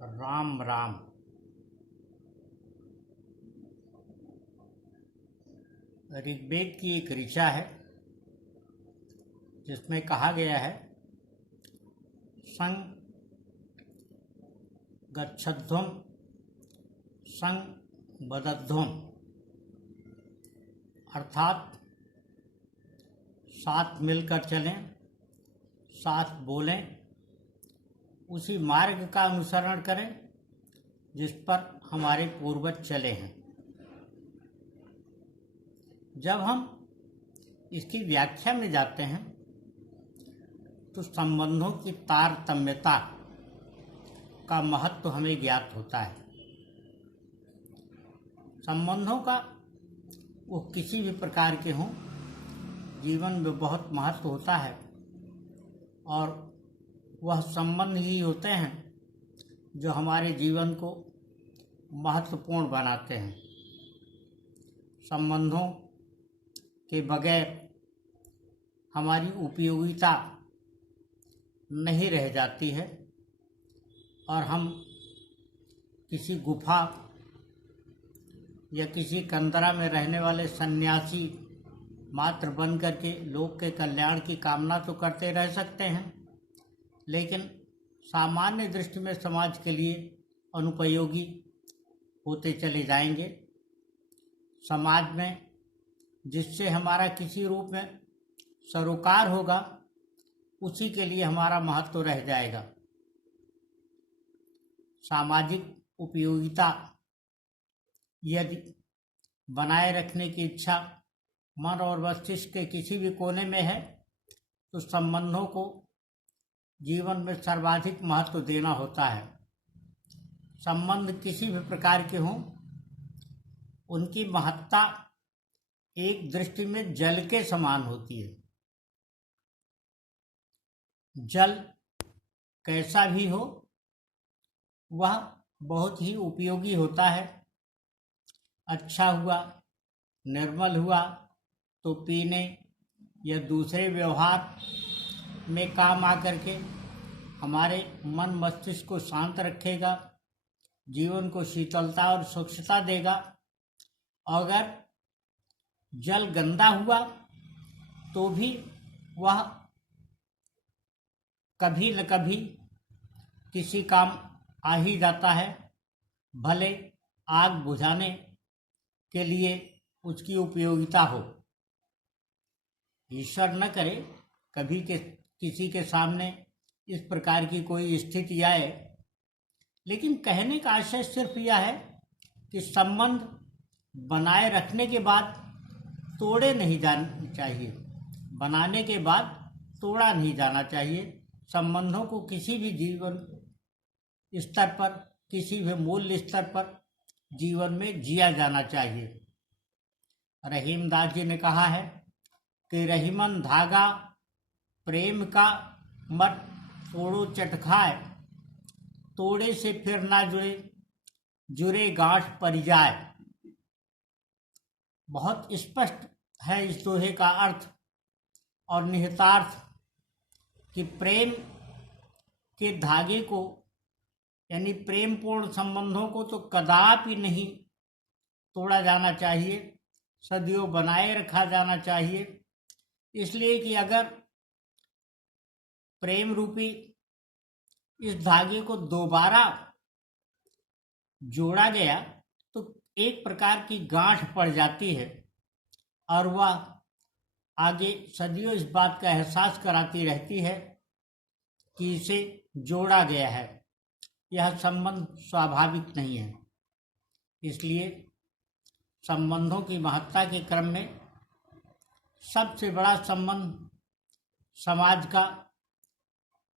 राम राम। ऋग्वेद की एक ऋचा है जिसमें कहा गया है सं गच्छध्वं सं वदध्वं, अर्थात साथ मिलकर चलें, साथ बोलें, उसी मार्ग का अनुसरण करें जिस पर हमारे पूर्वज चले हैं। जब हम इसकी व्याख्या में जाते हैं तो संबंधों की तारतम्यता का महत्व हमें ज्ञात होता है। संबंधों का वो किसी भी प्रकार के हों, जीवन में बहुत महत्व होता है और वह संबंध ही होते हैं जो हमारे जीवन को महत्वपूर्ण बनाते हैं। संबंधों के बगैर हमारी उपयोगिता नहीं रह जाती है और हम किसी गुफा या किसी कंदरा में रहने वाले सन्यासी मात्र बन करके लोक के कल्याण की कामना तो करते रह सकते हैं, लेकिन सामान्य दृष्टि में समाज के लिए अनुपयोगी होते चले जाएंगे। समाज में जिससे हमारा किसी रूप में सरोकार होगा उसी के लिए हमारा महत्व रह जाएगा। सामाजिक उपयोगिता यदि बनाए रखने की इच्छा मन और मस्तिष्क के किसी भी कोने में है तो संबंधों को जीवन में सर्वाधिक महत्व देना होता है। संबंध किसी भी प्रकार के हों, उनकी महत्ता एक दृष्टि में जल के समान होती है। जल कैसा भी हो वह बहुत ही उपयोगी होता है। अच्छा हुआ, निर्मल हुआ तो पीने या दूसरे व्यवहार में काम आकर के हमारे मन मस्तिष्क को शांत रखेगा, जीवन को शीतलता और स्वच्छता देगा। अगर जल गंदा हुआ तो भी वह कभी न कभी किसी काम आ ही जाता है, भले आग बुझाने के लिए उसकी उपयोगिता हो। ईश्वर न करे कभी किसी के सामने इस प्रकार की कोई स्थिति आए, लेकिन कहने का आशय सिर्फ यह है कि संबंध बनाए रखने के बाद तोड़े नहीं जाने चाहिए, बनाने के बाद तोड़ा नहीं जाना चाहिए। संबंधों को किसी भी जीवन स्तर पर, किसी भी मूल्य स्तर पर जीवन में जिया जाना चाहिए। रहीमदास जी ने कहा है कि रहीमन धागा प्रेम का मत तोड़ो चटखाए, तोड़े से फिर ना जुड़े, जुड़े गांठ पर जाए। बहुत स्पष्ट है इस दोहे का अर्थ और निहितार्थ कि प्रेम के धागे को यानी प्रेमपूर्ण संबंधों को तो कदापि नहीं तोड़ा जाना चाहिए, सदियों बनाए रखा जाना चाहिए। इसलिए कि अगर प्रेम रूपी इस धागे को दोबारा जोड़ा गया तो एक प्रकार की गांठ पड़ जाती है और वह आगे सदियों इस बात का एहसास कराती रहती है कि इसे जोड़ा गया है। यह संबंध स्वाभाविक नहीं है। इसलिए संबंधों की महत्ता के क्रम में सबसे बड़ा संबंध समाज का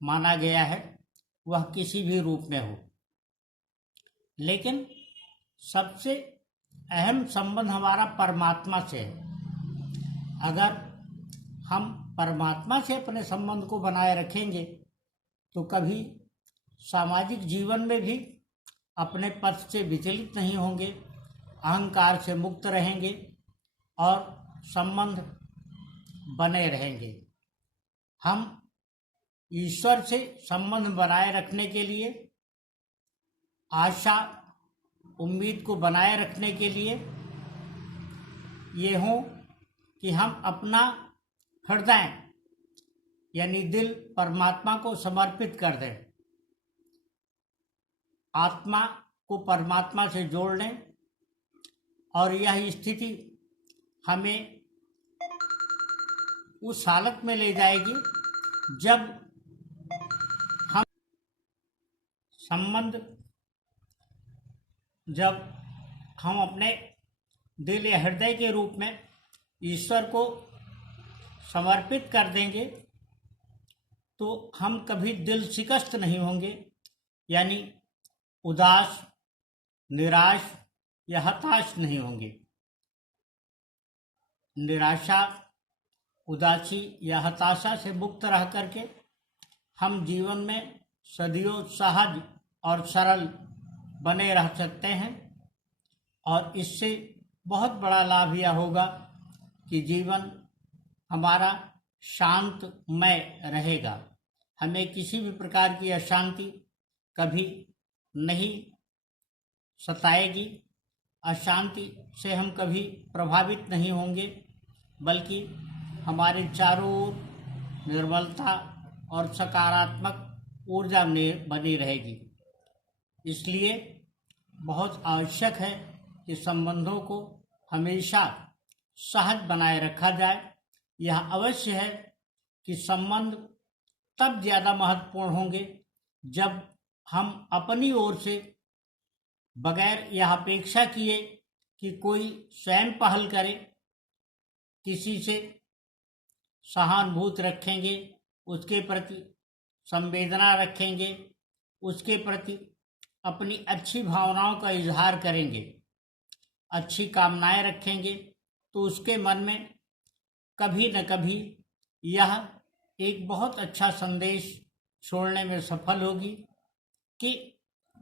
माना गया है, वह किसी भी रूप में हो। लेकिन सबसे अहम संबंध हमारा परमात्मा से है। अगर हम परमात्मा से अपने संबंध को बनाए रखेंगे तो कभी सामाजिक जीवन में भी अपने पथ से विचलित नहीं होंगे, अहंकार से मुक्त रहेंगे और संबंध बने रहेंगे। हम ईश्वर से संबंध बनाए रखने के लिए आशा उम्मीद को बनाए रखने के लिए ये हो कि हम अपना हृदय यानी दिल परमात्मा को समर्पित कर दें, आत्मा को परमात्मा से जोड़ लें, और यह स्थिति हमें उस हालत में ले जाएगी जब हम संबंध जब हम अपने दिल या हृदय के रूप में ईश्वर को समर्पित कर देंगे तो हम कभी दिल शिकस्त नहीं होंगे, यानी उदास, निराश या हताश नहीं होंगे। निराशा, उदासी या हताशा से मुक्त रह करके हम जीवन में सदियों सहज और सरल बने रह सकते हैं, और इससे बहुत बड़ा लाभ यह होगा कि जीवन हमारा शांतमय रहेगा। हमें किसी भी प्रकार की अशांति कभी नहीं सताएगी, अशांति से हम कभी प्रभावित नहीं होंगे, बल्कि हमारे चारों ओर निर्मलता और सकारात्मक ऊर्जा बनी रहेगी। इसलिए बहुत आवश्यक है कि संबंधों को हमेशा सहज बनाए रखा जाए। यह अवश्य है कि संबंध तब ज़्यादा महत्वपूर्ण होंगे जब हम अपनी ओर से बगैर यह अपेक्षा किए कि कोई स्वयं पहल करे, किसी से सहानुभूति रखेंगे, उसके प्रति संवेदना रखेंगे, उसके प्रति अपनी अच्छी भावनाओं का इजहार करेंगे, अच्छी कामनाएं रखेंगे, तो उसके मन में कभी न कभी यह एक बहुत अच्छा संदेश छोड़ने में सफल होगी कि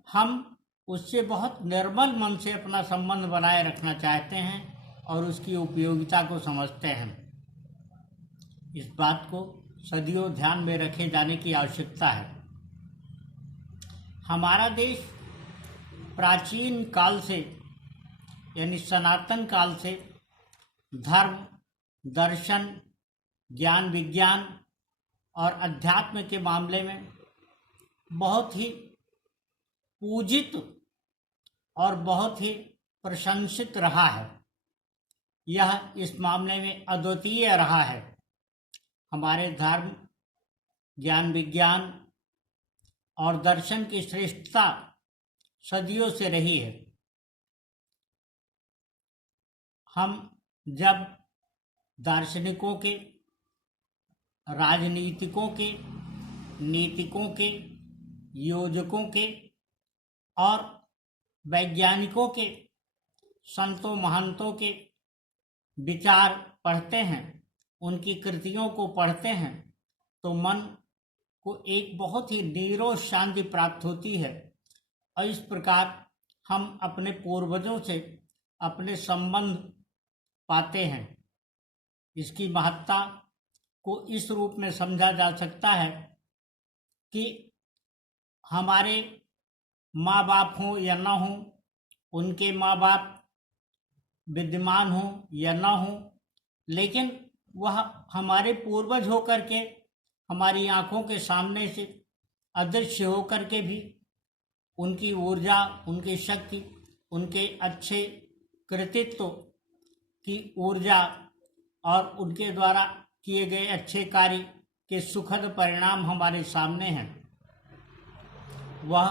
हम उससे बहुत निर्मल मन से अपना संबंध बनाए रखना चाहते हैं और उसकी उपयोगिता को समझते हैं। इस बात को सदियों ध्यान में रखे जाने की आवश्यकता है। हमारा देश प्राचीन काल से यानी सनातन काल से धर्म, दर्शन, ज्ञान विज्ञान और अध्यात्म के मामले में बहुत ही पूजित और बहुत ही प्रशंसित रहा है। यह इस मामले में अद्वितीय रहा है। हमारे धर्म, ज्ञान विज्ञान और दर्शन की श्रेष्ठता सदियों से रही है। हम जब दार्शनिकों के, राजनीतिकों के, नीतिकों के, योजकों के और वैज्ञानिकों के, संतों महंतों के विचार पढ़ते हैं, उनकी कृतियों को पढ़ते हैं, तो मन को एक बहुत ही नीरस शांति प्राप्त होती है। और इस प्रकार हम अपने पूर्वजों से अपने संबंध पाते हैं। इसकी महत्ता को इस रूप में समझा जा सकता है कि हमारे माँ बाप हों या ना हों, उनके माँ बाप विद्यमान हों या ना हों, लेकिन वह हमारे पूर्वज होकर के हमारी आँखों के सामने से अदृश्य होकर के भी उनकी ऊर्जा, उनकी शक्ति, उनके अच्छे कृतित्व की ऊर्जा और उनके द्वारा किए गए अच्छे कार्य के सुखद परिणाम हमारे सामने हैं। वह